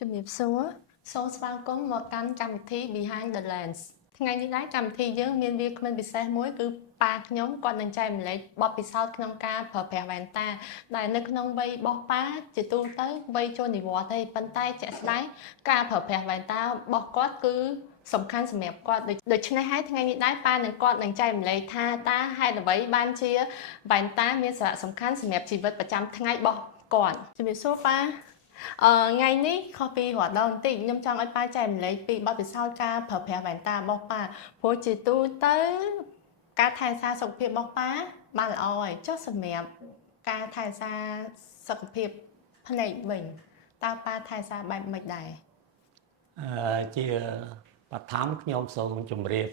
ជំរាបសួរសូមស្វាគមន៍មកកាន់កម្មវិធី Behind the Lens ថ្ងៃនេះដែរកម្មវិធីយើងមានវាគ្មិនពិសេសមួយគឺប៉ាខ្ញុំគាត់នឹងចែករំលែកបទពិសោធន៍ក្នុងការប្រើប្រាស់វ៉ែនតាដែលនៅក្នុងវ័យរបស់ប៉ាជាទូទៅវ័យចូលនិវត្តន៍ទេប៉ុន្តែជាក់ស្ដែងការប្រើប្រាស់វ៉ែនតារបស់គាត់គឺសំខាន់សម្រាប់គាត់ដូច្នេះហើយថ្ងៃនេះដែរប៉ានឹងគាត់នឹងចែករំលែកថាតើហេតុអ្វីបានជាវ៉ែនតាមានសារៈសំខាន់សម្រាប់ជីវិតប្រចាំថ្ងៃរបស់គាត់ជំរាបសួរប៉ាថ្ងៃនេះខុសពីរាល់ដងបន្តិចខ្ញុំចង់ឲ្យប៉ាចែករំលែកពីបទពិសោធន៍ការប្រើប្រាស់វ៉ែនតារបស់ប៉ាព្រោះជាទូទៅការថែរក្សាសុខភាពរបស់ប៉ាបានល្អហើយចុះសម្រាប់ការថែរក្សាសុខភាពភ្នែកវិញតើប៉ាថែរក្សាបែបម៉េចដែរជាបឋមខ្ញុំសូមជម្រាប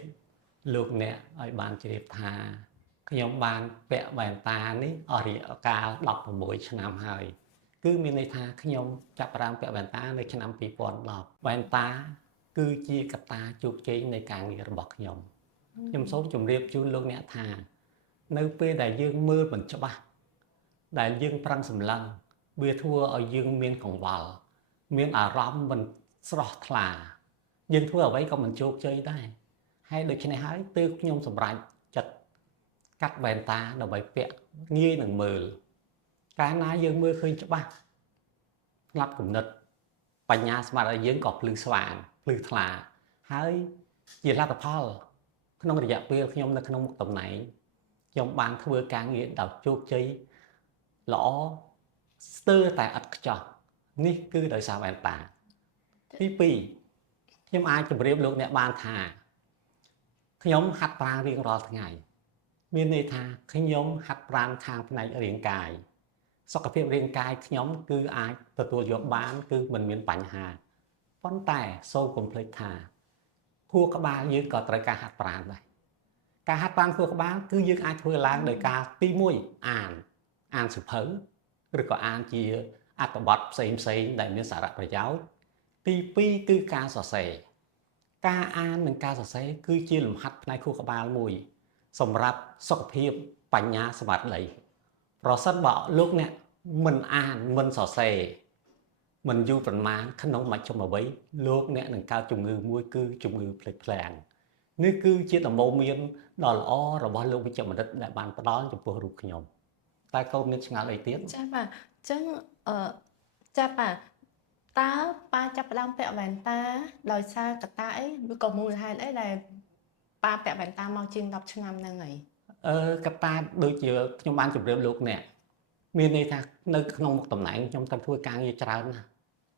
លោកអ្នកឲ្យបានជ្រាបថាខ្ញុំបានពាក់វ៉ែនតានេះអស់រយៈកាល16ឆ្នាំហើយគឺមានន័យថាខ្ញុំចាប់ផ្ដើមពាក់វ៉ែនតានៅឆ្នាំ2010វ៉ែនតាគឺជាកត្តាជោគជ័យនៃការងាររបស់ខ្ញុំសូមជម្រាបជូនលោកអ្នកថានៅពេលដែលយើងមើលមិនច្បាស់ដែលយើងប្រឹងសម្លឹងវាធ្វើឲ្យយើងមានកង្វល់មានអារម្មណ៍មិនស្រស់ថ្លាយើងធ្វើអ្វីក៏មិនជោគជ័យដែរហើយដូច្នេះហើយទើបខ្ញុំសម្រេចចិត្តកាត់វ៉ែនតាដើម្បីពាក់ងាយនឹងមើលកាលណាយើងមើលឃើញច្បាស់ផ្លាត់គំនិតបញ្ញាស្មារតីយើងក៏ភ្លឺស្វាងភ្លឺថ្លាហើយជាលទ្ធផលក្នុងរយៈពេលខ្ញុំនៅក្នុងមុខតំណែងខ្ញុំបានធ្វើការងារដោយជោគជ័យល្អស្ទើរតែឥតខ្ចោះនេះគឺដោយសារវ៉ែនតាទី2ខ្ញុំអាចជម្រាបលោកអ្នកបានថាខ្ញុំហាត់ប្រាណរៀងរាល់ថ្ងៃមានន័យថាខ្ញុំហាត់ប្រាណខាងផ្នែករាងកាយសុខភាពរាងកាយខ្ញុំគឺអាចទទួលយកបានគឺមិនមានបញ្ហាប៉ុន្តែសូមកុំភ្លេចថាខួរក្បាលយើងក៏ត្រូវការហាត់ប្រាណដែរការហាត់ប្រាណខួរក្បាលគឺយើងអាចធ្វើឡើងដោយការទី1អានសៀវភៅឬក៏អានជាអត្ថបទផ្សេងដែលមានសារៈប្រយោជន៍ទី2គឺការសរសេរការអាននិងការសរសេរគឺជាលំហាត់ផ្នែកខួរក្បាលមួយសម្រាប់សុខភាពបញ្ញាស្មារតីប្រសិនបើលោកអ្នកមិនអានមិនសរសេរមិនយូរប្រមាណក្នុងមជ្ឈមអ្វីលោកអ្នកនឹងកើតជំងឺមួយគឺជំងឺភ្លេចភ្លាំងនេះគឺជាដំបូន្មានដ៏ល្អរបស់លោកវិជ្ជបណ្ឌិតដែលបានផ្ដល់ចំពោះរូបខ្ញុំតែកូនមានឆ្ងល់អីទៀតចាបាទអញ្ចឹងចាបាទតើប៉ាចាប់ផ្ដើមពាក់វ៉ែនតាដោយសារកត្តាអីឬក៏មូលហេតុអីដែលប៉ាពាក់វ៉ែនតាមកជាង10ឆ្នាំហ្នឹងហើយកត្តាដូចជាខ្ញុំបានជម្រាបលោកអ្នកមានន័យថានៅក្នុងមុខតំណែងខ្ញុំត្រូវធ្វើការងារច្រើនណាស់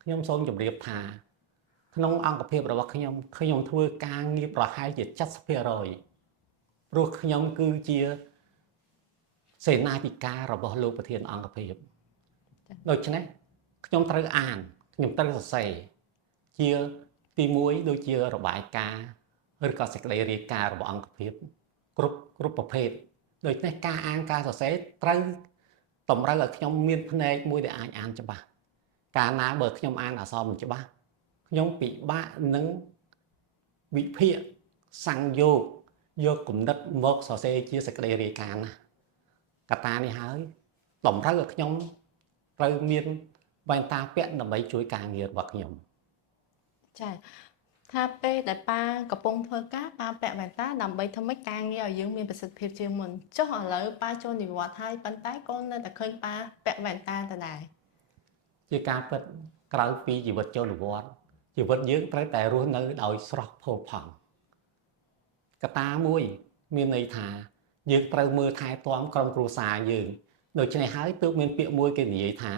ខ្ញុំសូមជម្រាបថាក្នុងអង្គភាពរបស់ខ្ញុំធ្វើការងារប្រហែលជា70%ព្រោះខ្ញុំគឺជាសេនាធិការរបស់លោកប្រធានអង្គភាពដូច្នេះខ្ញុំត្រូវអានខ្ញុំត្រូវសរសេរជាទី1ដូចជារបាយការណ៍ឬក៏សេចក្តីរាយការណ៍របស់អង្គភាពគ្រប់ប្រភេទដូច្នេះការអានការសរសេរត្រូវតម្រូវឲ្យខ្ញុំមានភ្នែកមួយដែលអាចអានច្បាស់កាលណាបើខ្ញុំអានអក្សរមិនច្បាស់ខ្ញុំពិបាកនឹងវិភាគសង្យោគយកគំនិតមកសរសេរជាសេចក្តីរាយការណ៍ណាកត្តានេះហើយតម្រូវឲ្យខ្ញុំត្រូវមានវ៉ែនតាពាក់ដើម្បីជួយការងាររបស់ខ្ញុំចាថាពេលដែលប៉ាកំពុងធ្វើការប៉ាពាក់វ៉ែនតាដើម្បីធ្វើម៉េចការងារឲ្យយើងមានប្រសិទ្ធភាពជាងមុនចុះឥឡូវប៉ាចូលនិវត្តន៍ហើយប៉ុន្តែក៏នៅតែឃើញប៉ាពាក់វ៉ែនតាដដែលជាការពិតក្រៅពីជីវិតចូលនិវត្តន៍ជីវិតយើងត្រូវតែរស់នៅដោយស្រស់ផូរផង់កត្តាមួយមានន័យថាយើងត្រូវមើលថែទាំក្រុមគ្រួសារយើងដូច្នេះហើយទើបមានពាក្យមួយគេនិយាយថា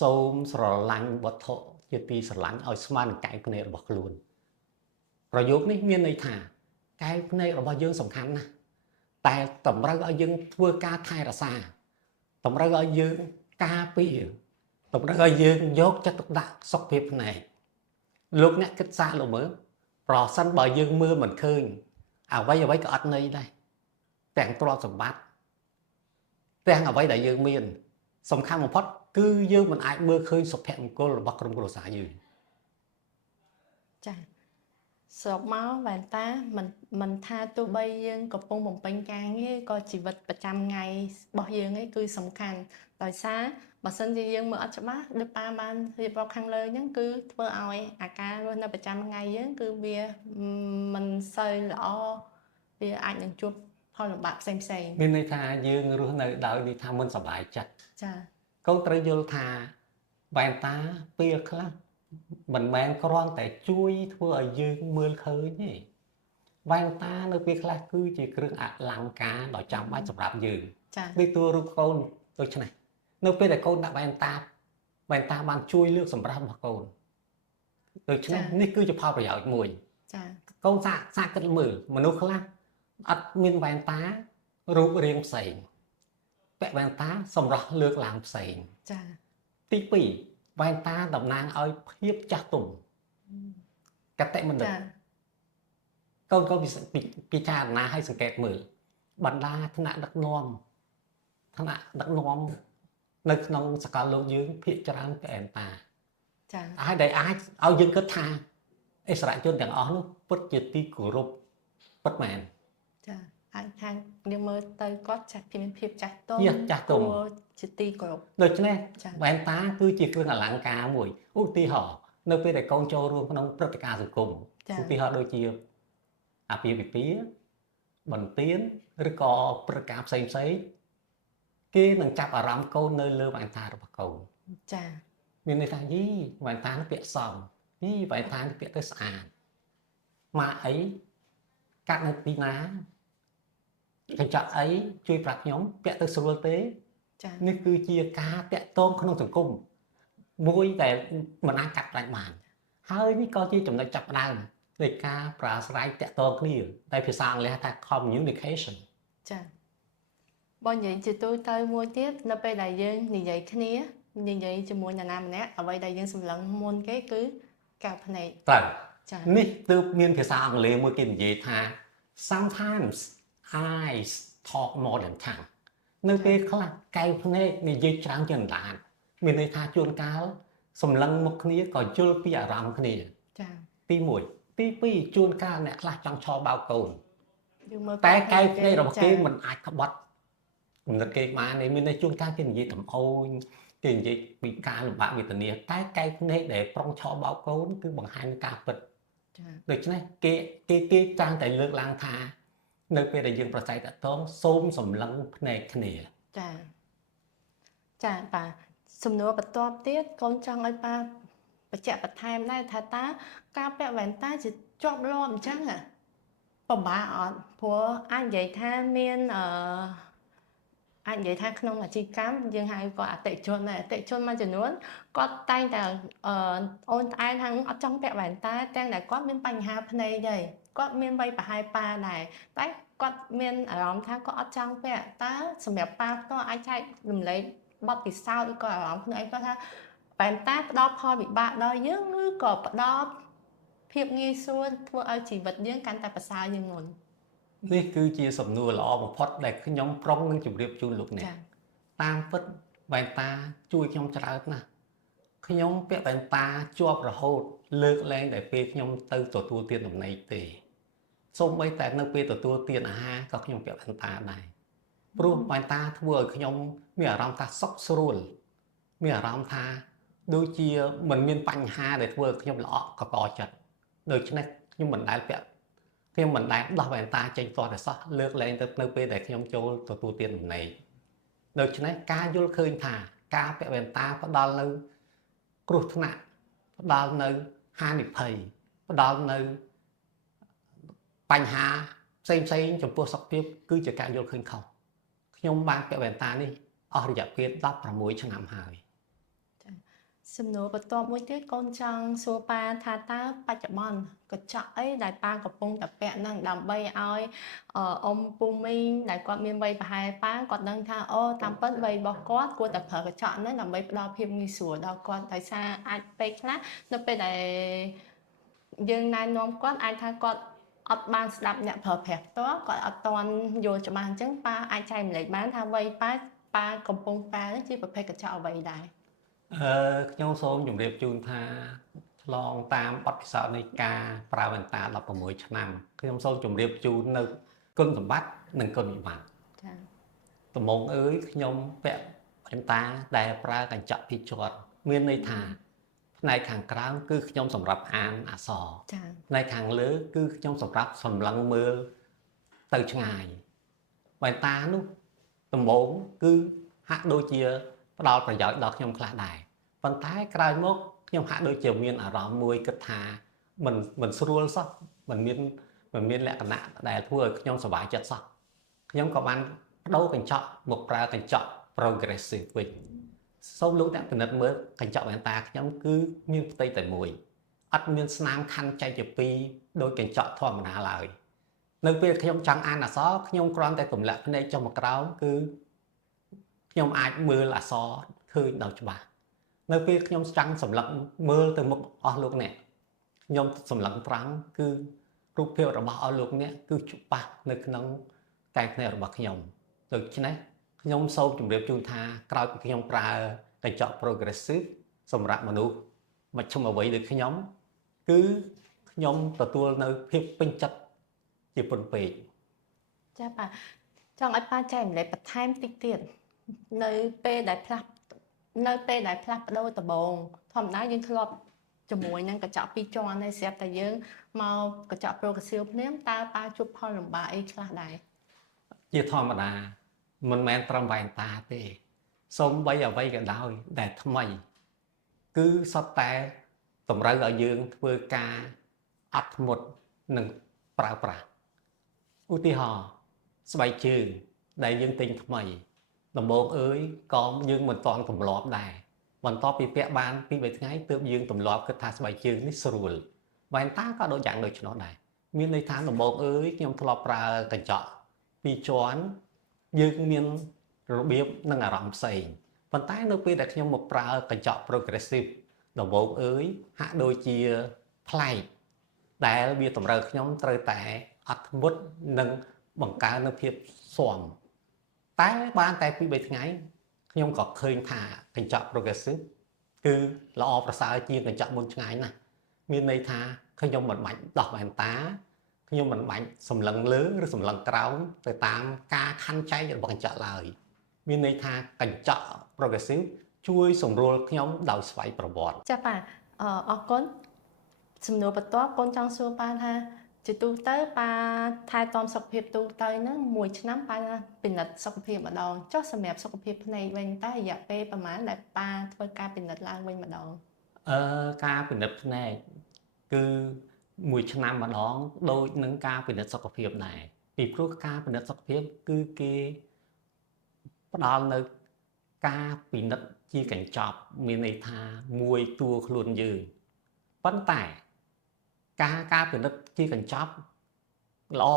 សូមស្រឡាញ់វត្ថុជាទីស្រឡាញ់ឲ្យស្មើនឹងកាយភ្នែករបស់ខ្លួនប្រយោគនេះមានន័យថាកាយភ្នែករបស់យើងសំខាន់ណាស់តែតម្រូវឲ្យយើងធ្វើការថែរក្សាតម្រូវឲ្យយើងការពារតម្រូវឲ្យយើងយកចិត្តទុកដាក់សុខភាពភ្នែកលោកអ្នកគិតសាកលោកមើលប្រសិនបើយើងមើលមិនឃើញអ្វីក៏អត់ន័យដែរទាំងទ្រព្យសម្បត្តិទាំងអ្វីដែលយើងមានសំខាន់បំផុតគឺយើងមិនអាចមើលឃើញសុភមង្គលរបស់ក្រុមគ្រួសារយើងចាសរុបមកវ៉ែនតាមិនថាទោះបីយើងកំពុងបំពេញការងារក៏ជីវិតប្រចាំថ្ងៃរបស់យើងឯងគឺសំខាន់ដោយសារ បើសិនជាយើងមើលអត់ច្បាស់ដូចប៉ាបានរៀបរាប់ខាងលើហ្នឹងគឺធ្វើឲ្យអាការរស់នៅប្រចាំថ្ងៃយើងគឺវាមិនសូវល្អវាអាចនឹងជួបផលលំបាកផ្សេងៗ មានន័យថាយើងរស់នៅដោយនិយាយថាមិនសប្បាយចិត្ត ចា កូនត្រូវយល់ថាវ៉ែនតាពេលខ្លះមិនមែនគ្រាន់តែជួយធ្វើឲ្យយើងមើលឃើញទេវ៉ែនតានៅពេលខ្លះគឺជាគ្រឿងអលង្ការដ៏ចាំបាច់សម្រាប់យើង ចា ដូចតួរូបកូនដូចនេះនៅពេលដែលកូនដាក់វ៉ែនតាបានជួយលើកសម្រាប់របស់កូនដូច្នេះនេះគឺជាផលប្រយោជន៍មួយ ចា កូនសាកគិតមើលមនុស្សខ្លះអត់មានវ៉ែនតារូបរាងផ្សេងពាក់វ៉ែនតាសម្រាប់លើកឡើងផ្សេង ចា ទី2វ៉ែនតាតំណាងឲ្យភាពចាស់ទុំកតេមនិត ចា កូនពិចារណាឲ្យសង្កេតមើលបណ្ដាថ្នាក់ដឹកនាំនៅក្នុងសកលលោកយើងភាគច្រើនពាក់វ៉ែនតា ចា ហើយដែលអាចឲ្យយើងគិតថាអិសរាជជនទាំងអស់នោះពិតជាទីគោរពពិតមែន ចាអាចថាយើងមើលទៅគាត់ចាស់មានភាពចាស់ទុំ ចាស់ទុំ គួរជាទីគោរព ដូច្នេះ ចា វ៉ែនតាគឺជាគ្រឿងអលង្ការមួយឧទាហរណ៍នៅពេលដែលកូនចូលរួមក្នុងព្រឹត្តិការណ៍សង្គម ចា ឧទាហរណ៍ដូចជាអាពាហ៍ពិពាហ៍បន្ទានឬក៏ព្រឹត្តិការណ៍ផ្សេងៗគេនឹងចាប់អារម្មណ៍កូននៅលើវ៉ែនតារបស់កូន ចា មានន័យថាយីវ៉ែនតានោះពាក់សមយីវ៉ែនតានេះពាក់ទៅស្អាតម៉ាអីកាត់នៅទីណាកញ្ចក់អីជួយប្រាប់ខ្ញុំពាក់ទៅស្រួលទេ ចា នេះគឺជាការតាក់ទងក្នុងសង្គមមួយដែលមិនអាចកាត់ផ្ដាច់បានហើយនេះក៏ជាចំណុចចាប់ផ្ដើមនៃការប្រាស្រ័យតាក់ទងគ្នាតែភាសាអង់គ្លេសថា communication ចាបើនិយាយជាទូទៅមួយទៀតនៅពេលដែលយើងនិយាយគ្នានិយាយជាមួយនរណាម្នាក់អ្វីដែលយើងសម្លឹងមុនគេគឺកែវភ្នែក ត្រូវ ចា នេះទើបមានភាសាអង់គ្លេសមួយគេនិយាយថា sometimes eyes talk more than tongue នៅពេលខ្លះកែវភ្នែកនិយាយច្រើនជាងអណ្ដាតមានន័យថាជួនកាលសម្លឹងមុខគ្នាក៏យល់ពីអារម្មណ៍គ្នា ចា ទី1ទី2ជួនកាលអ្នកខ្លះចង់ឆោបោកកូន យើងមើល តែកែវភ្នែករបស់គេ ចា មិនអាចក្បត់គំនិតគេបានទេមានន័យជួនកាលគេនិយាយកំអូនគេនិយាយពីការលំបាកវេទនាតែកែវភ្នែកដែលប្រុងឆោបោកកូនគឺបង្ហាញការពិត ចា ដូច្នេះគេចាំតែលើកឡើងថានៅពេលដែលយើងប្រស័យតាក់ទងសូមសម្លឹងភ្នែកគ្នា ចាចាបាទសំណួរបន្ទាប់ទៀតកូនចង់ឲ្យប៉ាបញ្ជាក់បន្ថែមដែរថាតើការពាក់វ៉ែនតាជាជាប់លាប់អញ្ចឹងពិបាកអត់ព្រោះអាចនិយាយថាមានអាចនិយាយថាក្នុងអាជីវកម្មយើងហៅគាត់អតិថិជនដែរអតិថិជនមួយចំនួនគាត់តែងតែអូនត្អែថាអត់ចង់ពាក់វ៉ែនតាទាំងដែលគាត់មានបញ្ហាភ្នែកដែរគាត់មានវ័យប្រហែលប៉ាដែរតែគាត់មានអារម្មណ៍ថាគាត់អត់ចង់ពាក់តើសម្រាប់ប៉ាផ្ទាល់អាចចែករំលែកបទពិសោធន៍ឬក៏អារម្មណ៍ខ្លួនឯងគាត់ថាវ៉ែនតាផ្ដល់ផលវិបាកដល់យើងឬក៏ផ្ដល់ភាពងាយស្រួលធ្វើឲ្យជីវិតយើងកាន់តែប្រសើរជាងមុន នេះគឺជាសំណួរល្អបំផុតដែលខ្ញុំប្រុងនឹងជម្រាបជូនលោកអ្នក ចា តាមពិតវ៉ែនតាជួយខ្ញុំច្រើនណាស់ខ្ញុំពាក់វ៉ែនតាជាប់រហូតលើកលែងតែពេលខ្ញុំទៅទទួលទានដំណេកទេសូម្បីតែនៅពេលទទួលទានអាហារក៏ខ្ញុំពាក់វ៉ែនតាដែរព្រោះវ៉ែនតាធ្វើឲ្យខ្ញុំមានអារម្មណ៍ថាសុខស្រួលមានអារម្មណ៍ថាដូចជាមិនមានបញ្ហាដែលធ្វើឲ្យខ្ញុំល្អក់កកចិត្តដូច្នេះខ្ញុំមិនដែលពាក់ខ្ញុំមិនដែលដោះវ៉ែនតាចេញតតែសោះលើកលែងទៅនៅពេលដែលខ្ញុំចូលទទួលទានដំណេក ដូច្នេះការយល់ឃើញថាការពាក់វ៉ែនតាផ្ដល់នៅគ្រោះថ្នាក់ផ្ដល់នៅហានិភ័យផ្ដល់នៅបញ្ហាផ្សេងៗចំពោះសុខភាពគឺជាការយល់ឃើញខុសខ្ញុំបានពាក់វ៉ែនតានេះអស់រយៈពេល16ឆ្នាំហើយ សំណួរបន្ទាប់មួយទៀតកូនចង់សួរប៉ាថាតើបច្ចុប្បន្នកញ្ចក់អីដែលប៉ាកំពុងតែពាក់ហ្នឹងដើម្បីឲ្យអ៊ំពូមីងដែលគាត់មានវ័យប្រហែលប៉ាគាត់ដឹងថាអូតាមពិតវ័យរបស់គាត់គួរតែប្រើកញ្ចក់ហ្នឹងដើម្បីផ្ដល់ភាពងាយស្រួលដល់គាត់ដោយសារអាចពេលខ្លះនៅពេលដែលយើងណែនាំគាត់អាចថាគាត់អត់បានស្ដាប់អ្នកប្រើប្រាស់ផ្ទាល់គាត់អត់ទាន់យល់ច្បាស់អញ្ចឹងប៉ាអាចចែកម្លែកបានថាវ័យប៉ាកំពុងប្រើនេះជាប្រភេទកញ្ចក់អ្វីដែរ ខ្ញុំសូមជម្រាបជូនថាឆ្លងតាមបទពិសោធន៍នៃការប្រើវ៉ែនតា16ឆ្នាំខ្ញុំសូមជម្រាបជូននៅគុណសម្បត្តិនិងគុណវិបត្តិ ចា៎ ដំបូងខ្ញុំពាក់វ៉ែ នតាដែលប្រើកញ្ចក់ពីជាប់មានន័យថាផ្នែកខាងក្រៅគឺខ្ញុំសម្រាប់អានអក្សរ ចា៎ ផ្នែកខាងលើគឺខ្ញុំសម្រាប់សម្លឹងមើលទៅឆ្ងាយវ៉ែនតានោះដំបូងគឺហាក់ដូចជាផ្ដល់ប្រយោជន៍ដល់ខ្ញុំខ្លះដែរប៉ុន្តែក្រោយមកខ្ញុំហាក់ដូចជាមានអារម្មណ៍មួយគិតថាមិនស្រួលសោះមិនមានលក្ខណៈដែលធ្វើឲ្យខ្ញុំសប្បាយចិត្តសោះខ្ញុំក៏បានបដូរកញ្ចក់មកប្រើកញ្ចក់ progressive វិញសូមលោកអ្នកពិនិត្យមើលកញ្ចក់វ៉ែនតាខ្ញុំគឺមានផ្ទៃតែមួយអត់មានស្នាមខណ្ឌចែកជាពីរដោយកញ្ចក់ធម្មតាឡើយនៅពេលខ្ញុំចង់អានអក្សរខ្ញុំគ្រាន់តែទម្លាក់ភ្នែកចុះមកក្រោមគឺខ្ញុំអាចមើលអក្សរឃើញដល់ច្បាស់នៅពេលខ្ញុំចង់សម្លឹងមើលទៅមុខអស់លោកអ្នកខ្ញុំសម្លឹងត្រង់គឺរូបភាពរបស់អស់លោកអ្នកគឺច្បាស់នៅក្នុងតែភ្នែករបស់ខ្ញុំដូច្នេះខ្ញុំសូមជម្រាបជូនថាក្រោយពីខ្ញុំប្រើកញ្ចក់ progressive សម្រាប់មនុស្សមជ្ឈិមវ័យដូចខ្ញុំគឺខ្ញុំទទួលនៅភាពពេញចិត្តជាពន់ពេក ចាប៉ាចង់ឲ្យប៉ាចែកម្លែកបន្ថែមតិចទៀតនៅពេលដែលផ្លាស់ប្ដូរដំបងធម្មតាយើងធ្លាប់ជាមួយនឹងកញ្ចក់ពីរជាន់ហើយស្រាប់តែយើងមកកញ្ចក់ progressive ភ្លាមតើប៉ាជួបផលលំបាកអីខ្លះដែរ ជាធម្មតាមិនមែនត្រឹមវ៉ែនតាទេសូម្បីអ្វីក៏ដោយដែលថ្មីគឺសុទ្ធតែតម្រូវឲ្យយើងធ្វើការអត់ធ្មត់និងប្រើប្រាស់ឧទាហរណ៍ស្បែកជើងដែលយើងទិញថ្មីដំបូងអើយក៏យើងមិនទាន់ទម្លាប់ដែរបន្ទាប់ពីពាក់បាន2-3ថ្ងៃទើបយើងទម្លាប់គិតថាស្បែកជើងនេះស្រួលវ៉ែនតាក៏ដូចយ៉ាងដូច្នោះដែរមានន័យថាដំបូងអើយខ្ញុំធ្លាប់ប្រើកញ្ចក់ពីរជាន់យើងមានរបៀបនិងអារម្មណ៍ផ្សេងប៉ុន្តែនៅពេលដែលខ្ញុំមកប្រើកញ្ចក់ progressive ដំបូងអើយហាក់ដូចជាប្លែកដែលវាតម្រូវខ្ញុំត្រូវតែអត់ធ្មត់និងបង្កើននូវភាពស៊ាំតែបានតែ2-3ថ្ងៃខ្ញុំក៏ឃើញថាកញ្ចក់ progressive គឺល្អប្រសើរជាងកញ្ចក់មុនឆ្ងាយណាស់មានន័យថាខ្ញុំមិនបាច់ដោះវ៉ែនតាខ្ញុំមិនបាច់សម្លឹងលើឬសម្លឹងក្រោមទៅតាមការខណ្ឌចែករបស់កញ្ចក់ឡើយមានន័យថាកញ្ចក់ progressive ជួយសម្រួលខ្ញុំដោយស្វ័យប្រវត្តិ ចាប៉ាអរគុណសំណួរបន្ទាប់កូនចង់សួរប៉ាថាជាទូទៅប៉ាថែទាំសុខភាពទូទៅហ្នឹងមួយឆ្នាំប៉ាពិនិត្យសុខភាពម្ដងចុះសម្រាប់សុខភាពភ្នែកវិញតើរយៈពេលប្រហែលដែលប៉ាធ្វើការពិនិត្យឡើងវិញម្ដង ការពិនិត្យភ្នែកគឺមួយឆ្នាំម្ដងដូចនឹងការពិនិត្យសុខភាពដែរពីព្រោះការពិនិត្យសុខភាពគឺគេផ្ដល់នៅការពិនិត្យជាកញ្ចប់មានន័យថាមួយតួខ្លួនយើងប៉ុន្តែការពិនិត្យជាកញ្ចប់ល្អ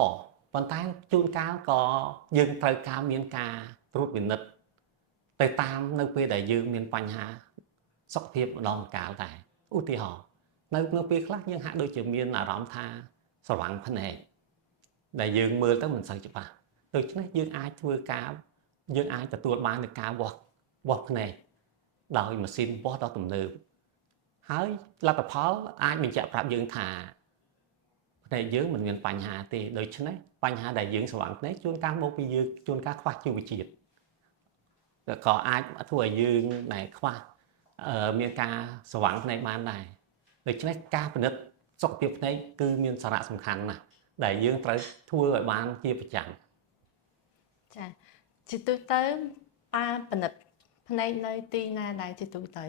ប៉ុន្តែជួនកាលក៏យើងត្រូវការមានការត្រួតពិនិត្យទៅតាមនៅពេលដែលយើងមានបញ្ហាសុខភាពម្ដងម្កាលដែរឧទាហរណ៍នៅពេលខ្លះយើងហាក់ដូចជាមានអារម្មណ៍ថាស្រវាំងភ្នែកដែលយើងមើលទៅមិនសូវច្បាស់ដូច្នេះយើងអាចទទួលបាននូវការវាស់ភ្នែកដោយម៉ាស៊ីនវាស់ដ៏ទំនើបហើយលទ្ធផលអាចបញ្ជាក់ប្រាប់យើងថាភ្នែកយើងមិនមានបញ្ហាទេដូច្នេះបញ្ហាដែលយើងស្រវាំងភ្នែកជួនកាលមកពីយើងជួនកាលខ្វះជីវជាតិក៏អាចធ្វើឲ្យយើងដែលខ្វះមានការស្រវាំងភ្នែកបានដែរដូច្នេះការពិនិត្យសុខភាពភ្នែកគឺមានសារៈសំខាន់ណាស់ដែលយើងត្រូវធ្វើឲ្យបានជាប្រចាំ ចាជាទូទៅប៉ាពិនិត្យភ្នែកនៅទីណាដែរជាទូទៅ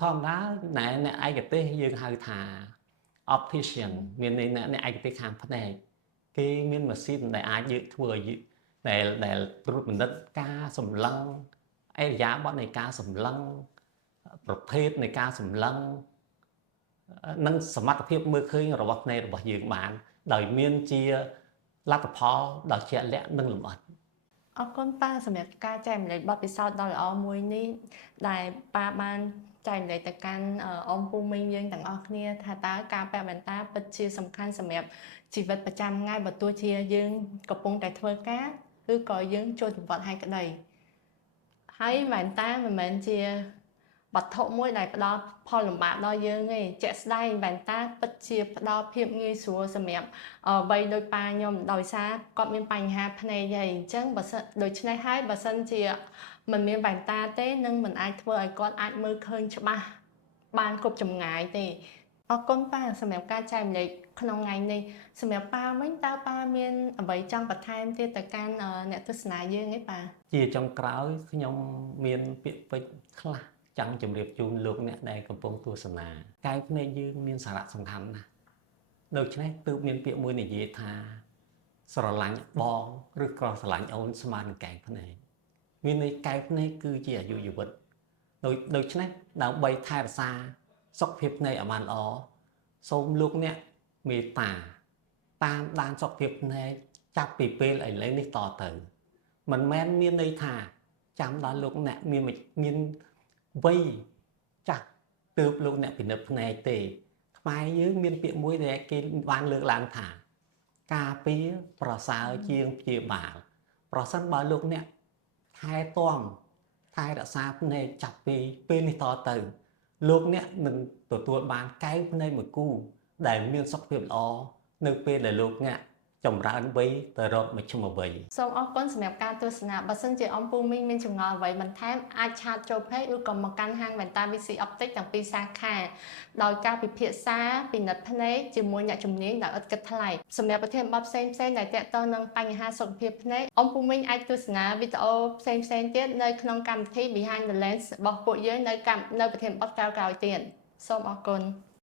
ធម្មតាអ្នកឯកទេសយើងហៅថា optician មានន័យអ្នកឯកទេសខាងភ្នែកគេមានម៉ាស៊ីនដែលអាចយើងធ្វើឲ្យដែលត្រួតពិនិត្យការសម្លឹងអេរយាប័តនៃការសម្លឹងប្រភេទនៃការសម្លឹងនិងសមត្ថភាពមើលឃើញរបស់ភ្នែករបស់យើងបានដោយមានជាលទ្ធផលដ៏ជាក់លាក់និងលម្អិត អរគុណប៉ាសម្រាប់ការចែករំលែកបទពិសោធន៍ដ៏ល្អមួយនេះដែលប៉ាបានចែករំលែកទៅកាន់អ៊ំពូមីងយើងទាំងអស់គ្នាថាតើការពាក់វ៉ែនតាពិតជាសំខាន់សម្រាប់ជីវិតប្រចាំថ្ងៃបើទោះជាយើងកំពុងតែធ្វើការឬក៏យើងចូលទៅវត្តហើយក្តីហើយវ៉ែនតាមិនមែនជា វត្ថុមួយដែលផ្ដល់ផលលំបាកដល់យើងទេជាក់ស្ដែងវ៉ែនតាពិតជាផ្ដល់ភាពងាយស្រួលសម្រាប់អ្វីដូចប៉ាខ្ញុំដោយសារគាត់មានបញ្ហាភ្នែកហើយអញ្ចឹងបើសិនដូច្នេះហើយបើសិនជាមិនមានវ៉ែនតាទេនឹងមិនអាចធ្វើឲ្យគាត់អាចមើលឃើញច្បាស់បានគ្រប់ចម្ងាយទេអរគុណប៉ាសម្រាប់ការចែករំលែកក្នុងថ្ងៃនេះសម្រាប់ប៉ាវិញតើប៉ាមានអ្វីចង់បន្ថែមទៀតទៅកាន់អ្នកទស្សនាយើងទេប៉ា ជាចុងក្រោយខ្ញុំមានពាក្យពេចន៍ខ្លះចង់ជម្រាបជូនលោកអ្នកដែលកំពុងទស្សនាកែវភ្នែកយើងមានសារៈសំខាន់ណាស់ដូច្នេះទើបមានពាក្យមួយនិយាយថាស្រឡាញ់បងឬក៏ស្រឡាញ់អូនស្មើនឹងកែវភ្នែកមានន័យកែវភ្នែកគឺជាអាយុជីវិតដូច្នេះដើម្បីថែរក្សាសុខភាពភ្នែកឲ្យបានល្អសូមលោកអ្នកមេត្តាតាមដានសុខភាពភ្នែកចាប់ពីពេលឥឡូវនេះតទៅមិនមែនមានន័យថាចាំដល់លោកអ្នកមានវ័យចាស់ទើបលោកអ្នកពិនិត្យភ្នែកទេខ្មែរយើងមានពាក្យមួយដែលគេបានលើកឡើងថាការពារប្រសើរជាងព្យាបាលប្រសិនបើលោកអ្នកថែទាំថែរក្សាភ្នែកចាប់ពីពេលនេះតទៅលោកអ្នកនឹងទទួលបានកែវភ្នែកមួយគូដែលមានសុខភាពល្អនៅពេលដែលលោកអ្នកចម្រើនវ័យទៅរកមជ្ឈមវ័យ សូមអរគុណសម្រាប់ការទស្សនាបើសិនជាអំពូមីងមានចម្ងល់អ្វីបន្ថែមអាចឆាតចូល Page ឬក៏មកកាន់ហាង Venta VC Optic ទាំងពីរសាខាដោយការពិភាក្សាពិនិត្យភ្នែកជាមួយអ្នកជំនាញដែលឥតគិតថ្លៃសម្រាប់ប្រធានបទផ្សេងៗដែលទាក់ទងនឹងបញ្ហាសុខភាពភ្នែកអំពូមីងអាចទស្សនាវីដេអូផ្សេងៗទៀតនៅក្នុងកម្មវិធី Behind the Lens របស់ពួកយើងនៅប្រធានបទក្រោយៗទៀតសូមអរគុណ